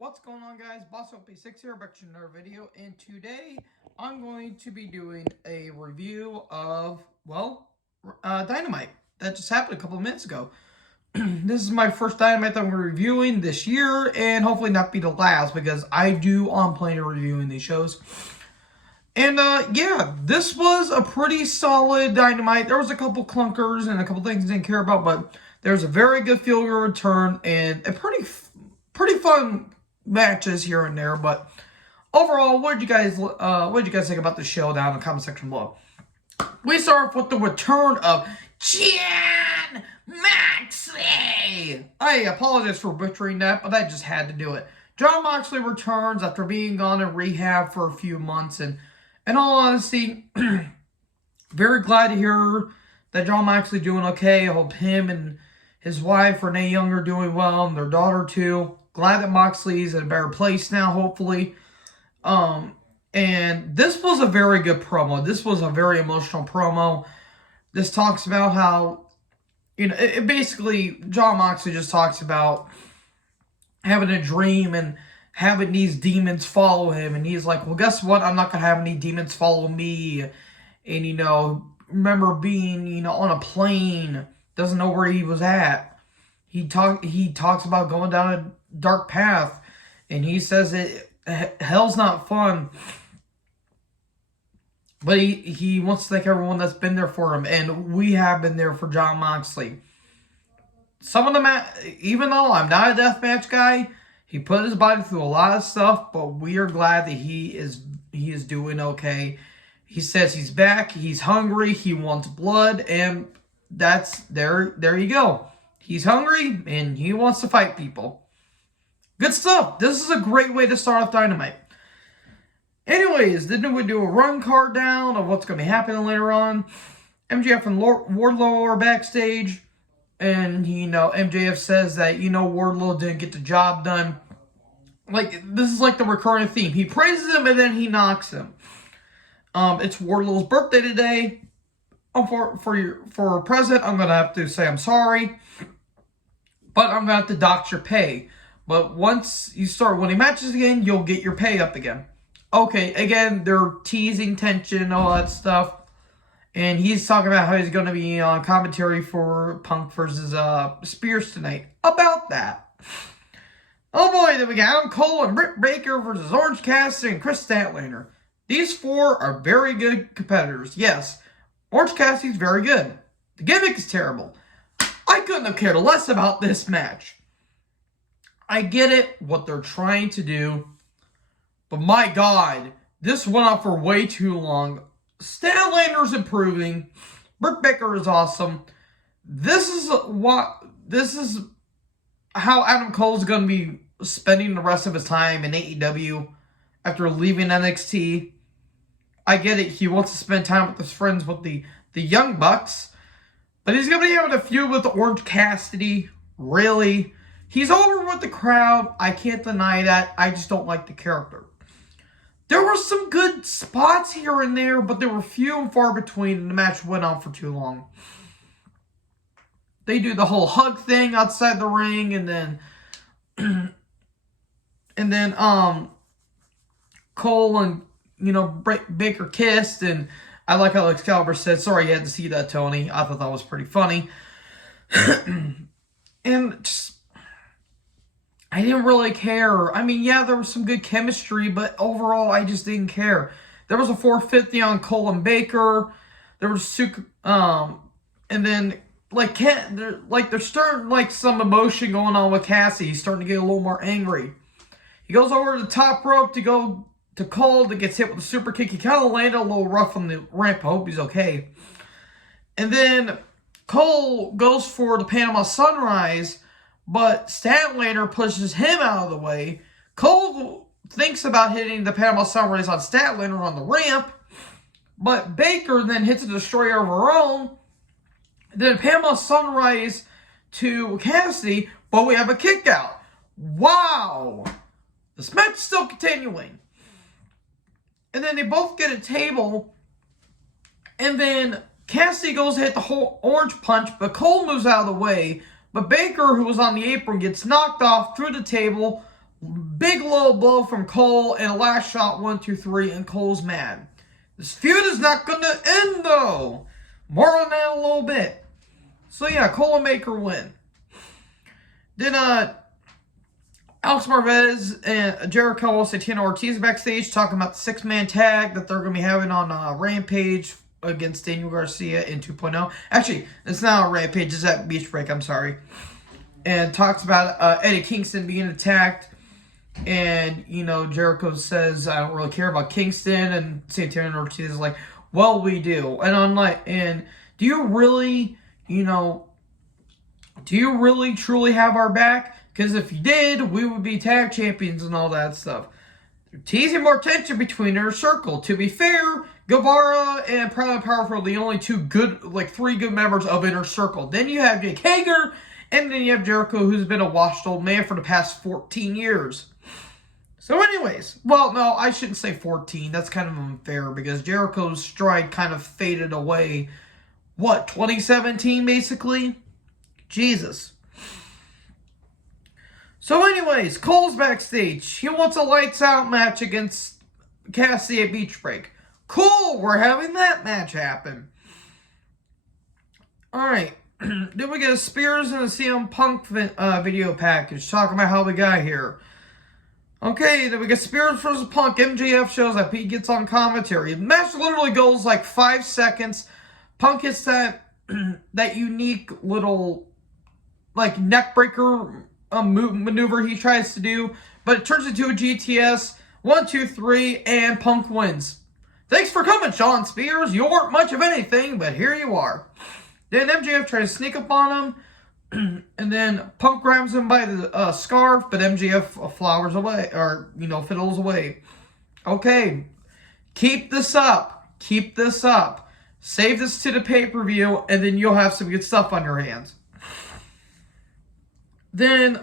What's going on, guys? Boss OP6 here, back to another video, and today I'm going to be doing a review of, Dynamite. That just happened a couple of minutes ago. This is my first Dynamite that I'm reviewing this year, and hopefully not be the last, because I do on plenty of reviewing these shows. And, yeah, this was a pretty solid Dynamite. There was a couple clunkers and a couple things I didn't care about, but there's a very good feel-good return, and a pretty fun matches here and there. But overall, what did you guys think about the show down in the comment section below? We start off with the return of Jan Maxley. I apologize for butchering that, but I just had to do it. Jan Maxley returns after being gone in rehab for a few months, and in all honesty, very glad to hear that Jan Maxley doing okay. I hope him and his wife Renee Young are doing well, and their daughter too. Glad that Moxley's in a better place now, hopefully. And this was a very good promo. This was a very emotional promo. This talks about how, it basically, Jon Moxley just talks about having a dream and having these demons follow him. And he's like, well, guess what? I'm not going to have any demons follow me. And, remember being, on a plane, doesn't know where he was at. He talks about going down a dark path, and he says hell's not fun, but he wants to thank everyone that's been there for him, and we have been there for Jon Moxley. Some of them, even though I'm not a deathmatch guy, he put his body through a lot of stuff, but we are glad that he is doing okay. He says he's back, he's hungry, he wants blood, and that's there you go. He's hungry, and he wants to fight people. Good stuff. This is a great way to start off Dynamite. Anyways, then we do a run card down of what's going to be happening later on. MJF and Wardlow are backstage. And, MJF says that, Wardlow didn't get the job done. This is like the recurring theme. He praises him, and then he knocks him. It's Wardlow's birthday today. For a present, I'm going to have to say I'm sorry. But I'm going to have to dock your pay. But once you start winning matches again, you'll get your pay up again. Okay, again, they're teasing tension, all that stuff. And he's talking about how he's going to be on commentary for Punk versus Spears tonight. About that. Oh boy, then we got Adam Cole and Britt Baker versus Orange Cassidy and Chris Statlander. These four are very good competitors. Yes, Orange Cassidy's very good. The gimmick is terrible. I couldn't have cared less about this match. I get it, what they're trying to do. But my God, this went on for way too long. Statlander's improving. Britt Baker is awesome. This is how Adam Cole's going to be spending the rest of his time in AEW after leaving NXT. I get it. He wants to spend time with his friends with the Young Bucks. But he's going to be having a feud with Orange Cassidy. Really? He's over with the crowd. I can't deny that. I just don't like the character. There were some good spots here and there, but they were few and far between, and the match went on for too long. They do the whole hug thing outside the ring, and then Cole and Baker kissed, and I like how Excalibur said, "Sorry you had to see that, Tony." I thought that was pretty funny. And just, I didn't really care. I mean, yeah, there was some good chemistry, but overall, I just didn't care. There was a 450 on Cole and Baker. There was and then there's starting some emotion going on with Cassie. He's starting to get a little more angry. He goes over to the top rope to go to Cole that gets hit with a super kick. He kind of landed a little rough on the ramp. I hope he's okay. And then Cole goes for the Panama Sunrise, but Statlander pushes him out of the way. Cole thinks about hitting the Panama Sunrise on Statlander on the ramp, but Baker then hits a Destroyer of her own. Then Panama Sunrise to Cassidy, but we have a kick out. Wow! This match is still continuing. And then they both get a table, and then Cassidy goes to hit the whole orange punch, but Cole moves out of the way. But Baker, who was on the apron, gets knocked off through the table Big low blow from Cole, and a last shot, 1, 2, 3, and Cole's mad. This feud is not going to end, though. More on that in a little bit. So, yeah, Cole and Baker win. Then, Alex Marvez and Jericho, Santana Ortiz backstage talking about the 6-man tag that they're going to be having on Rampage against Daniel Garcia in 2.0. Actually, it's not on Rampage, it's at Beach Break, I'm sorry. And talks about Eddie Kingston being attacked. And, Jericho says, I don't really care about Kingston. And Santana Ortiz is like, well, we do. And I'm like, and do you really truly have our back? Because if you did, we would be tag champions and all that stuff. They're teasing more tension between Inner Circle. To be fair, Guevara and Proud and Powerful are the only three good members of Inner Circle. Then you have Jake Hager, and then you have Jericho, who's been a washed old man for the past 14 years. So anyways, well, no, I shouldn't say 14. That's kind of unfair because Jericho's stride kind of faded away. 2017, basically? Jesus. So anyways, Cole's backstage. He wants a lights out match against Cassidy at Beach Break. Cool, we're having that match happen. Alright, then we get a Spears and a CM Punk video package talking about how we got here. Okay, then we get Spears versus Punk. MJF shows up. He gets on commentary. The match literally goes like 5 seconds. Punk hits that unique little neck breaker maneuver he tries to do, but it turns into a GTS. 1, 2, 3, and Punk wins. Thanks for coming, Sean Spears. You weren't much of anything, but here you are. Then MJF tries to sneak up on him. And then Punk grabs him by the scarf, but MJF flowers away, or, fiddles away. Okay, keep this up. Keep this up. Save this to the pay-per-view, and then you'll have some good stuff on your hands. Then,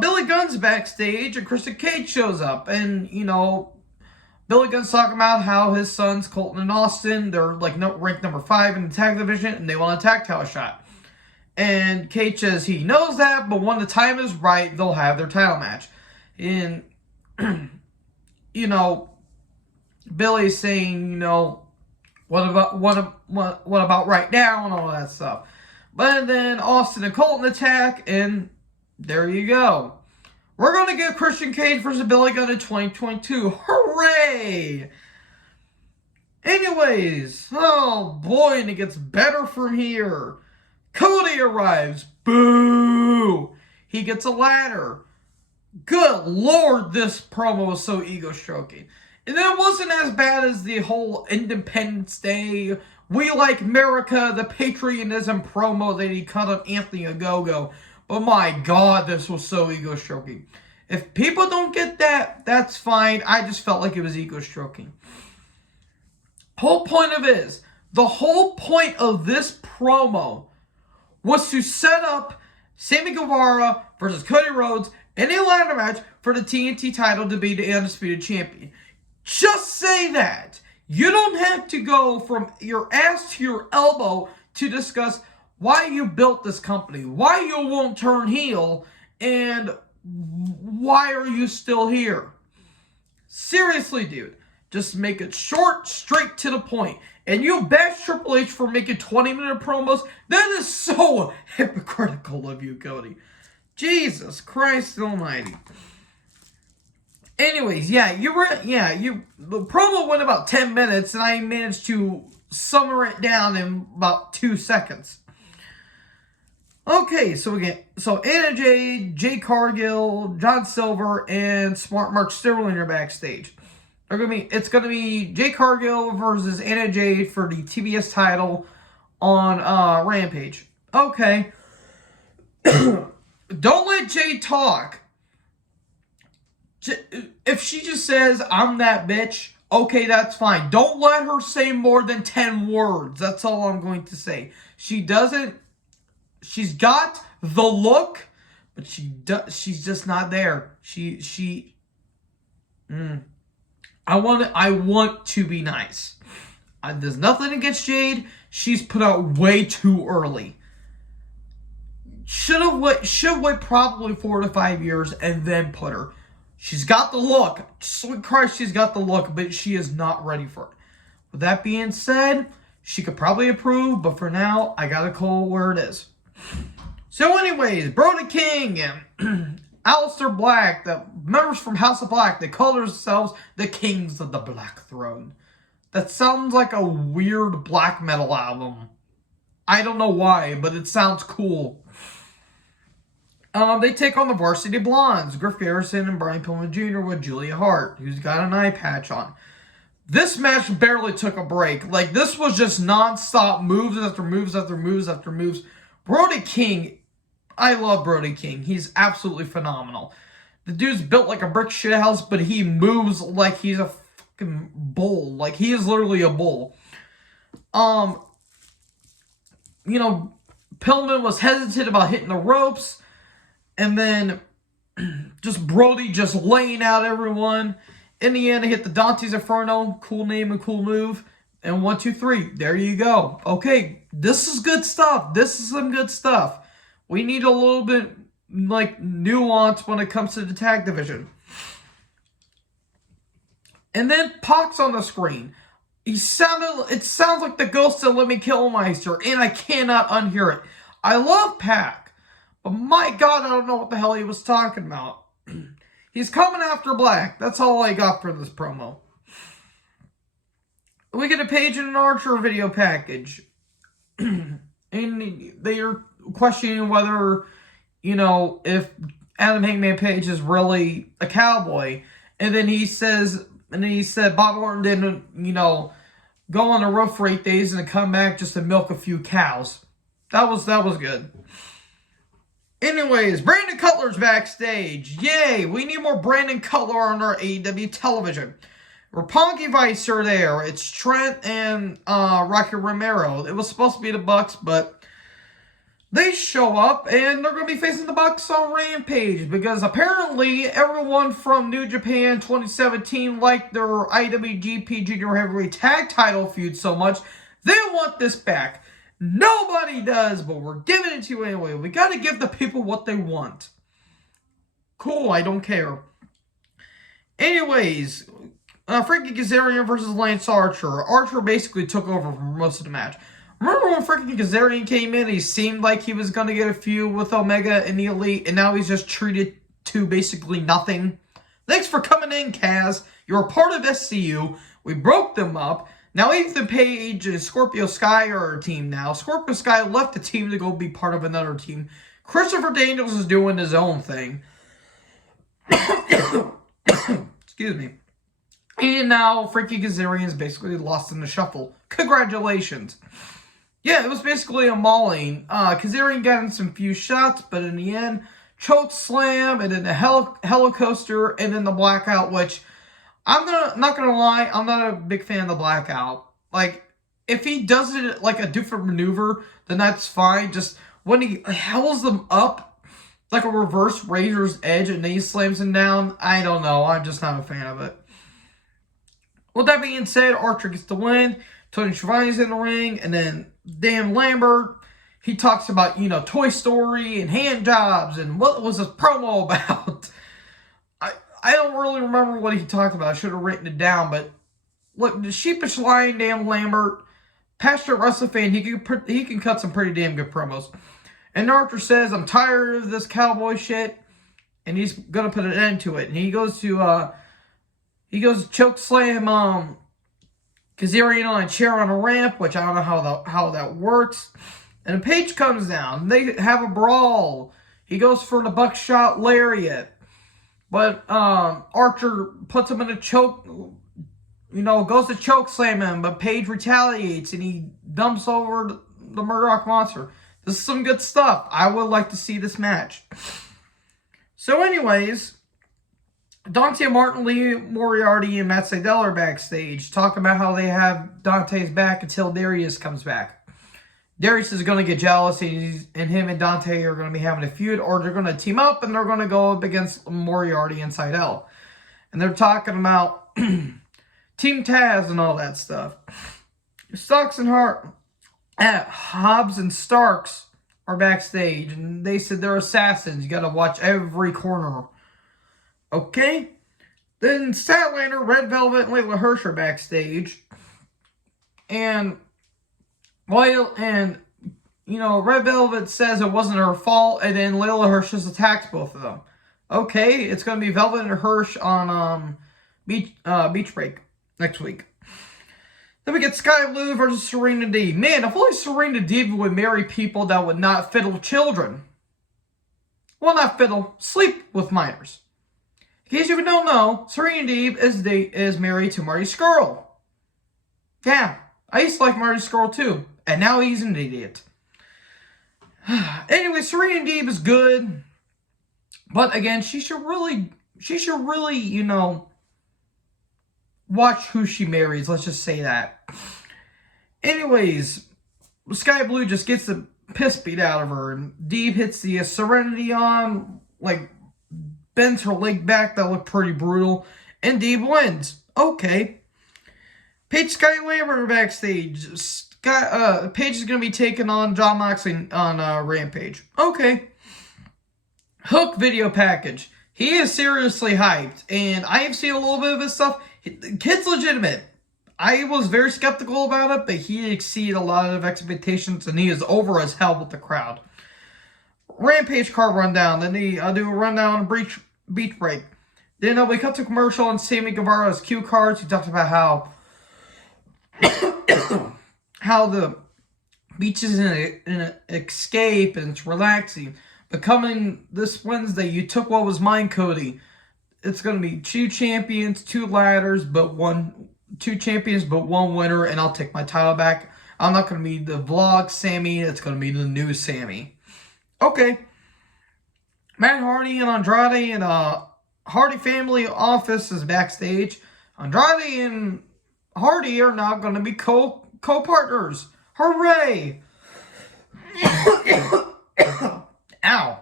Billy Gunn's backstage, and Christian Cage shows up, and, Billy Gunn's talking about how his sons, Colton and Austin, they're, ranked number 5 in the tag division, and they want a tag title shot. And Cage says he knows that, but when the time is right, they'll have their title match. And, Billy's saying, what about right now and all that stuff. But then Austin and Colton attack, and there you go. We're going to get Christian Cage versus Billy Gunn in 2022. Hooray! Anyways, oh boy, and it gets better from here. Cody arrives. Boo! He gets a ladder. Good Lord, this promo was so ego-stroking. And it wasn't as bad as the whole Independence Day, We Like America, the patriotism promo that he cut on Anthony Ogogo. But my God, this was so ego-stroking. If people don't get that, that's fine. I just felt like it was ego-stroking. The whole point of this promo was to set up Sammy Guevara versus Cody Rhodes in a ladder match for the TNT title to be the Undisputed Champion. Just say that. You don't have to go from your ass to your elbow to discuss why you built this company, why you won't turn heel, and why are you still here. Seriously, dude. Just make it short, straight to the point. And you bash Triple H for making 20-minute promos. That is so hypocritical of you, Cody. Jesus Christ almighty. Anyways, the promo went about 10 minutes, and I managed to summer it down in about 2 seconds. Okay, so Anna Jay, Jay Cargill, John Silver, and Smart Mark Sterling are backstage. It's gonna be Jay Cargill versus Anna Jay for the TBS title on Rampage. Okay. Don't let Jay talk. If she just says, I'm that bitch, okay, that's fine. Don't let her say more than 10 words. That's all I'm going to say. She's got the look, but she's just not there. I want to be nice. There's nothing against Jade. She's put out way too early. Should wait probably 4 to 5 years and then put her. She's got the look. Sweet Christ, she's got the look, but she is not ready for it. With that being said, she could probably improve, but for now, I gotta call it where it is. So anyways, Brody King and Aleister Black, the members from House of Black, they call themselves the Kings of the Black Throne. That sounds like a weird black metal album. I don't know why, but it sounds cool. They take on the Varsity Blondes, Griff Garrison and Brian Pillman Jr. with Julia Hart, who's got an eye patch on. This match barely took a break. Like, this was just non-stop moves after moves after moves after moves. Brody King, I love Brody King. He's absolutely phenomenal. The dude's built like a brick shithouse, but he moves like he's a fucking bull. Like, he is literally a bull. You know, Pillman was hesitant about hitting the ropes. And then just Brody just laying out everyone. In the end, he hit the Dante's Inferno. Cool name and cool move. And 1, 2, 3. There you go. Okay, this is good stuff. This is some good stuff. We need a little bit, like, nuance when it comes to the tag division. And then Pac's on the screen. It sounds like the ghost of Lemmy Kilmister, and I cannot unhear it. I love Pac. But my God, I don't know what the hell he was talking about. He's coming after Black. That's all I got for this promo. We get a Page and an Archer video package. And they are questioning whether, you know, if Adam Hangman Page is really a cowboy. And then he said Bob Orton didn't, you know, go on the road for 8 days and come back just to milk a few cows. That was good. Anyways, Brandon Cutler's backstage. Yay! We need more Brandon Cutler on our AEW television. Roppongi Vice are there. It's Trent and Rocky Romero. It was supposed to be the Bucks, but they show up and they're going to be facing the Bucks on Rampage because apparently everyone from New Japan 2017 liked their IWGP Junior Heavyweight Tag Title feud so much, they want this back. Nobody does, but we're giving it to you anyway. We got to give the people what they want. Cool, I don't care. Anyways, Frankie Kazarian versus Lance Archer. Archer basically took over for most of the match. Remember when Frankie Kazarian came in, he seemed like he was going to get a feud with Omega and the Elite, and now he's just treated to basically nothing? Thanks for coming in, Kaz. You're a part of SCU. We broke them up. Now Ethan Page and Scorpio Sky are our team now. Scorpio Sky left the team to go be part of another team. Christopher Daniels is doing his own thing. Excuse me. And now Frankie Kazarian is basically lost in the shuffle. Congratulations. Yeah, it was basically a mauling. Kazarian got in some few shots, but in the end, choke slam, and then the helicoaster, and then the blackout, which not gonna lie, I'm not a big fan of the blackout. Like, if he does it like a different maneuver, then that's fine. Just when he held them up like a reverse Razor's Edge and then he slams him down, I don't know. I'm just not a fan of it. With that being said, Archer gets the win. Tony Schiavone's in the ring, and then Dan Lambert, he talks about, you know, Toy Story and hand jobs and what was his promo about. I don't really remember what he talked about. I should have written it down, but look, the sheepish lion, Dan Lambert, passionate wrestling fan, he can cut some pretty damn good promos. And Archer says, I'm tired of this cowboy shit, and he's gonna put an end to it. And he goes to choke slam Kazarian on a chair on a ramp, which I don't know how that works. And Page comes down. They have a brawl. He goes for the buckshot lariat. But Archer puts him in a choke, you know, goes to choke slam him, but Page retaliates and he dumps over the Murdoch Monster. This is some good stuff. I would like to see this match. So anyways, Dante Martin, Lee Moriarty, and Matt Sydal are backstage talking about how they have Dante's back until Darius comes back. Darius is going to get jealous, and him and Dante are going to be having a feud, or they're going to team up, and they're going to go up against Moriarty and Sydal. And they're talking about Team Taz and all that stuff. Starks and Hobbs and Starks are backstage, and they said they're assassins. You got to watch every corner. Okay? Then Statlander, Red Velvet, and Layla Hirsch are backstage. And Red Velvet says it wasn't her fault, and then Layla Hirsch just attacks both of them. Okay, it's going to be Velvet and Hirsch on Beach Break next week. Then we get Sky Blue versus Serena Deeb. Man, if only Serena Deeb would marry people that would not fiddle children. Well, not fiddle, sleep with minors. In case you don't know, Serena Deeb is married to Marty Scurll. Yeah, I used to like Marty Scurll too, and now he's an idiot. Anyway, Serena Deeb is good, but again, she should really, watch who she marries. Let's just say that. Anyways, Sky Blue just gets the piss beat out of her, and Deeb hits the Serenity on, bends her leg back. That looked pretty brutal, and Deeb wins. Okay. Paige Sky Lambert are backstage. Paige is going to be taking on Jan Maxley on Rampage. Okay. Hook video package. He is seriously hyped, and I have seen a little bit of his stuff. The kid's legitimate. I was very skeptical about it, but he exceeded a lot of expectations, and he is over as hell with the crowd. Rampage card rundown. Then I'll do a rundown on Beach Break. Then we cut to commercial, and Sammy Guevara's cue cards. He talked about how the beach is an escape and it's relaxing. But coming this Wednesday, you took what was mine, Cody. It's going to be 2 champions, 2 ladders, but 2 champions, but 1 winner, and I'll take my title back. I'm not going to be the vlog Sammy. It's going to be the new Sammy. Okay. Matt Hardy and Andrade and Hardy family office is backstage. Andrade and Hardy are now going to be co-partners. Hooray! Ow.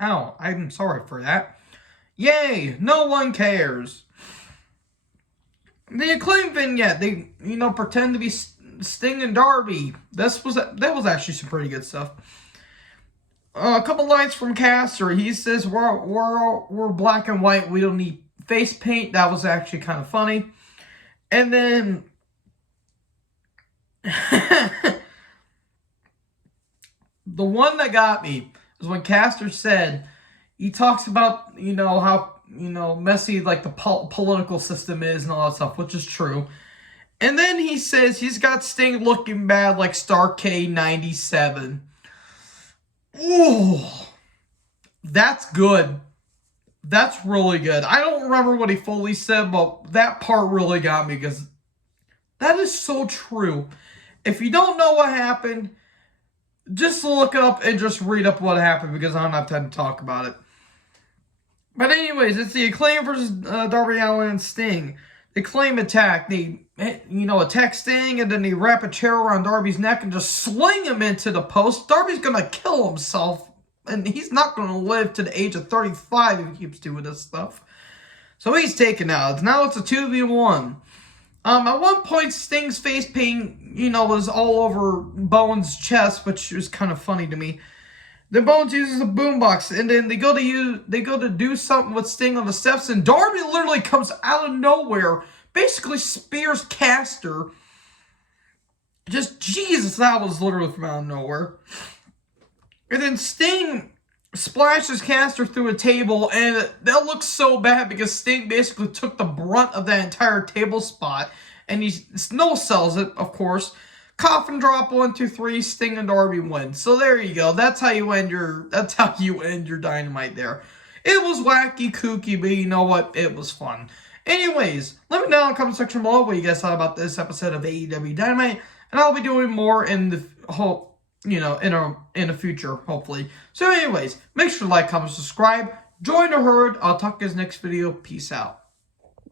Ow. I'm sorry for that. Yay! No one cares. The Acclaim vignette. They, pretend to be Sting and Darby. That was actually some pretty good stuff. A couple lines from Caster. He says, we're black and white. We don't need face paint. That was actually kind of funny. And then the one that got me is when Caster said, he talks about, how, messy, the political system is and all that stuff, which is true. And then he says he's got Sting looking bad like Starrcade 97. Ooh, that's good. That's really good. I don't remember what he fully said, but that part really got me because that is so true. If you don't know what happened, just look up and just read up what happened because I don't have time to talk about it. But anyways, it's the Acclaim versus Darby Allin and Sting. The Acclaim attack. They, attack Sting and then they wrap a chair around Darby's neck and just sling him into the post. Darby's going to kill himself. And he's not going to live to the age of 35 if he keeps doing this stuff. So he's taken out. Now it's a 2v1. At one point, Sting's face paint, was all over Bones' chest, which was kind of funny to me. Then Bones uses a boombox, and then they go to do something with Sting on the steps, and Darby literally comes out of nowhere, basically spears Caster. Jesus, that was literally from out of nowhere. And then Sting splashes Caster through a table, and that looks so bad because Sting basically took the brunt of that entire table spot, and he no-sells it, of course. Coffin drop 1, 2, 3. Sting and Darby win. So there you go. That's how you end your Dynamite there. It was wacky, kooky, but you know what? It was fun. Anyways, let me know in the comment section below what you guys thought about this episode of AEW Dynamite, and I'll be doing more in the whole, in the future, hopefully. So anyways, make sure to like, comment, subscribe, join the herd. I'll talk to you guys next video. Peace out.